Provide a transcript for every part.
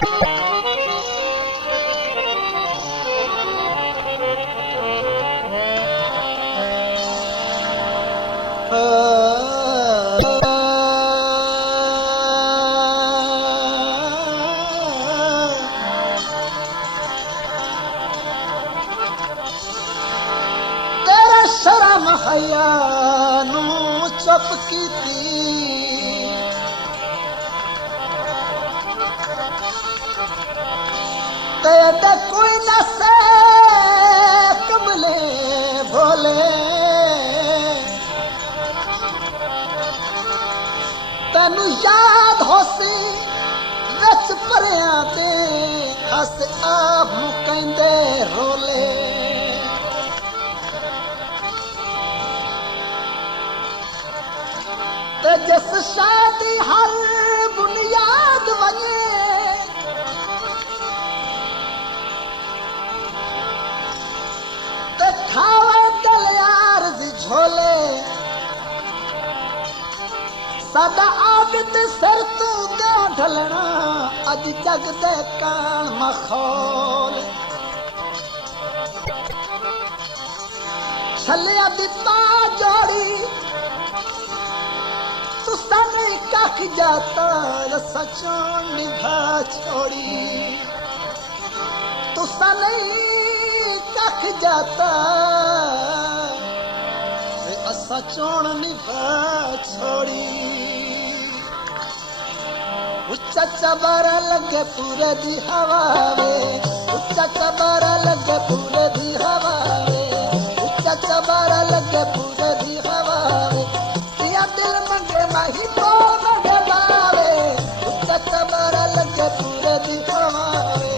तेरा शर्म हया नू चुप कीती तेरे कोई न से कमले भोले तेनू याद हो सी विच भरिया ते हस आप कहंदे रोले ते जिस शादी हर बुनियाद वने ते खावे दिल यार दी झोले साडा आबिद सिर तू दे ढलना अज जग दे कान मखौल छलिया दी मां जोड़ी तुसा नहीं कख जाता रसा चोन निभा छोड़ी तुसा नहीं कख जाता असा चोन निभा छोड़ी उच्चा चबारा लगे पूरे दी हवा वे उच्चा चबारा लगे पूरे दी हवा वे उच्चा चबारा लगे पूरे दी हवा वे तेरा दिल मंगे माही तो मंगे बावे उच्चा चबारा लगे पूरे दी हवा वे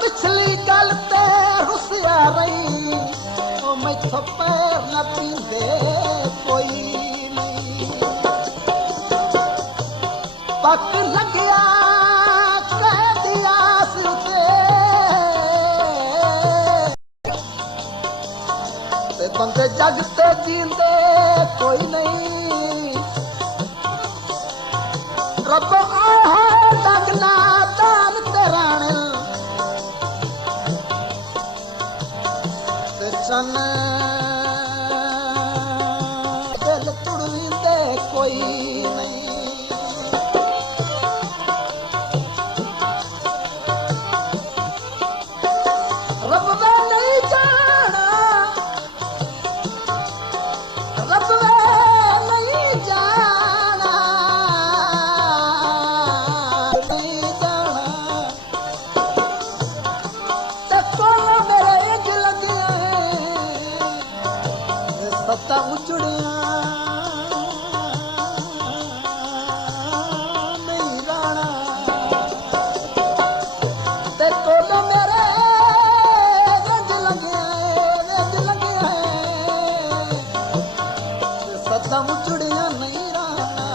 पिछली गल ते रुसिया रही ओ मैथों पैर न पींदे कोई नहीं पक लगिया कह दिया ते बंदे जग ते जींदे कोई नहीं रब आए डगना दान तेराने सन दिल तुड़ींदे कोई नहीं रब वे नहीं जाना रब वे नहीं जाना नहीं जाना ते कोल मेरे दिल सत्ता उचड़िया नहीं राणा ते कोल मेरे रंग लगे सत्ता उचड़िया नहीं राणा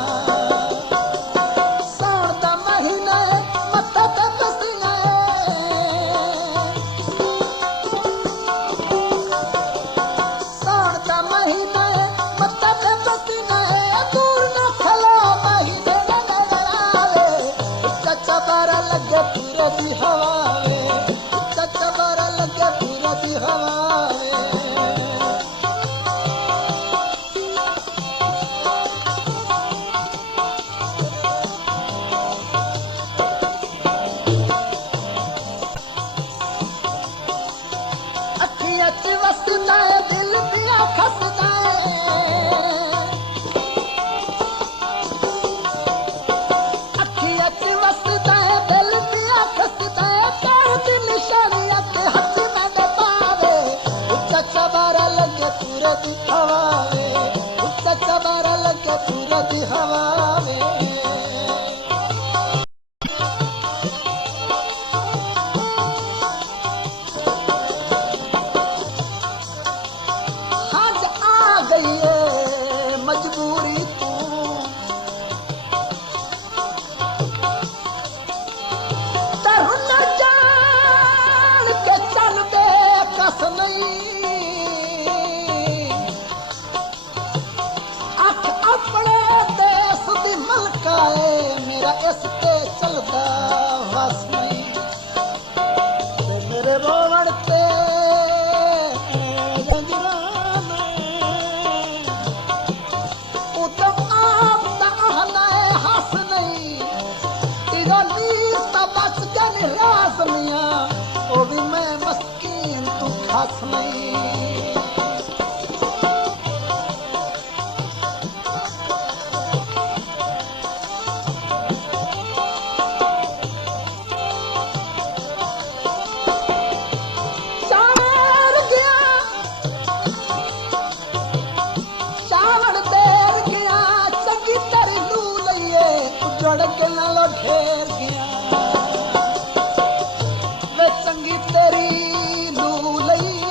साउन दा महीना मत्था ते कसिया पूरे दी हवा वे उच्चा चबारा लगे पूरे दी हवा अखियां च वसदा दिल दिया खसदा अखियां च वसदा दिल दिया खसदा पैर दी निशानियां ते हथ में पावे उच्चा चबारा लगे पूरे दी हवा वे उच्चा चबारा लगे पूरे दी हवा वे। इसते चलदा वस नहीं ते मेरे रोवण ते ओ भी मैं मस्कीन तू खास नहीं चावड़ गया चावड़ देर गया चंगी तेरी लू लइए उजड़ के नालो ढेर गया चंगी तेरी लू लइए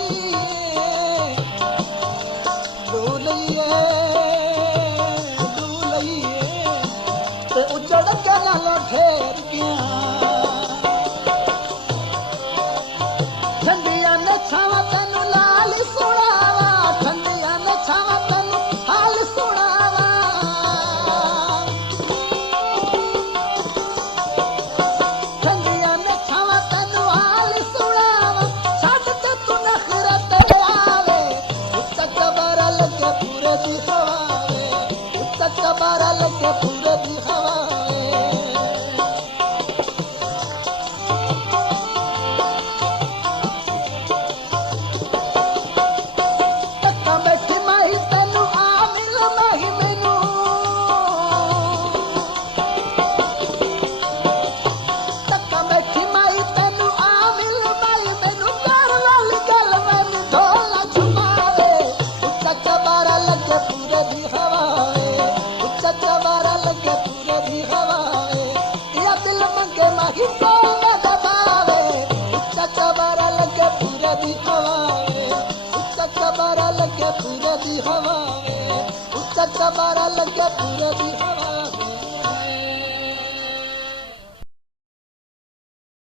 ते उजड़ के नालो ढेर गया ठंडिया ने छावा तेनू लाल सुनावा ठंडिया ने छावा तेनू हाल सुनावा ठंडिया ने छावा तेनू हाल सुनावा छड़ ते तू नखरत आवे उत्ता चबारा लगे पूरे दी हवावे उत्ता चबारा लगे पूरे दी हवावे चबारा लगे पूरे दी हवा उत्ता चबारा लगे पूरे दी हवा।